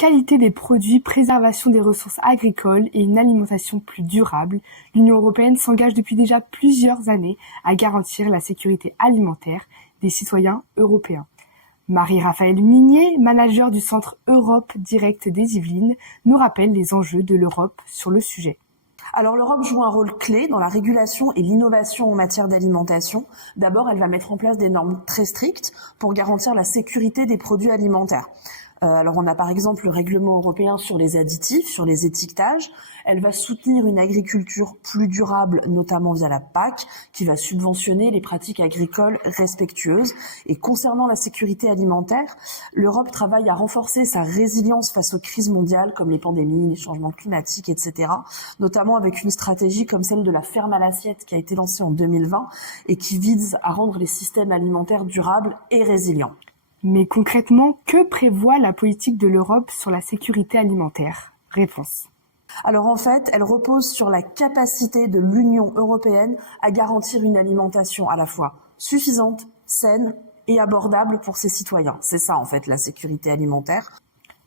Qualité des produits, préservation des ressources agricoles et une alimentation plus durable, l'Union européenne s'engage depuis déjà plusieurs années à garantir la sécurité alimentaire des citoyens européens. Marie-Raphaëlle Minier, manager du Centre Europe Direct des Yvelines, nous rappelle les enjeux de l'Europe sur le sujet. Alors l'Europe joue un rôle clé dans la régulation et l'innovation en matière d'alimentation. D'abord, elle va mettre en place des normes très strictes pour garantir la sécurité des produits alimentaires. Alors on a par exemple le règlement européen sur les additifs, sur les étiquetages. Elle va soutenir une agriculture plus durable, notamment via la PAC, qui va subventionner les pratiques agricoles respectueuses. Et concernant la sécurité alimentaire, l'Europe travaille à renforcer sa résilience face aux crises mondiales comme les pandémies, les changements climatiques, etc. Notamment avec une stratégie comme celle de la ferme à l'assiette qui a été lancée en 2020 et qui vise à rendre les systèmes alimentaires durables et résilients. Mais concrètement, que prévoit la politique de l'Europe sur la sécurité alimentaire? Réponse. Alors en fait, elle repose sur la capacité de l'Union européenne à garantir une alimentation à la fois suffisante, saine et abordable pour ses citoyens. C'est ça en fait la sécurité alimentaire.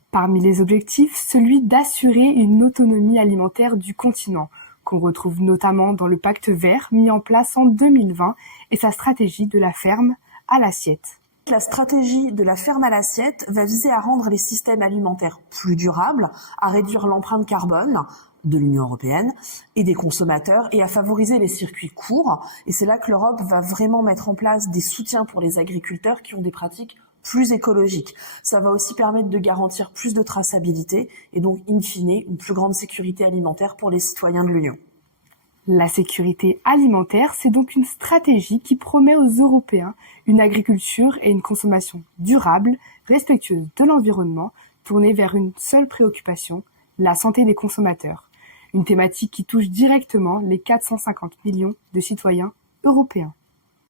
Parmi les objectifs, celui d'assurer une autonomie alimentaire du continent, qu'on retrouve notamment dans le pacte vert mis en place en 2020 et sa stratégie de la ferme à l'assiette. La stratégie de la ferme à l'assiette va viser à rendre les systèmes alimentaires plus durables, à réduire l'empreinte carbone de l'Union européenne et des consommateurs et à favoriser les circuits courts. Et c'est là que l'Europe va vraiment mettre en place des soutiens pour les agriculteurs qui ont des pratiques plus écologiques. Ça va aussi permettre de garantir plus de traçabilité et donc, in fine, une plus grande sécurité alimentaire pour les citoyens de l'Union. La sécurité alimentaire, c'est donc une stratégie qui promet aux Européens une agriculture et une consommation durables, respectueuses de l'environnement, tournées vers une seule préoccupation, la santé des consommateurs. Une thématique qui touche directement les 450 millions de citoyens européens.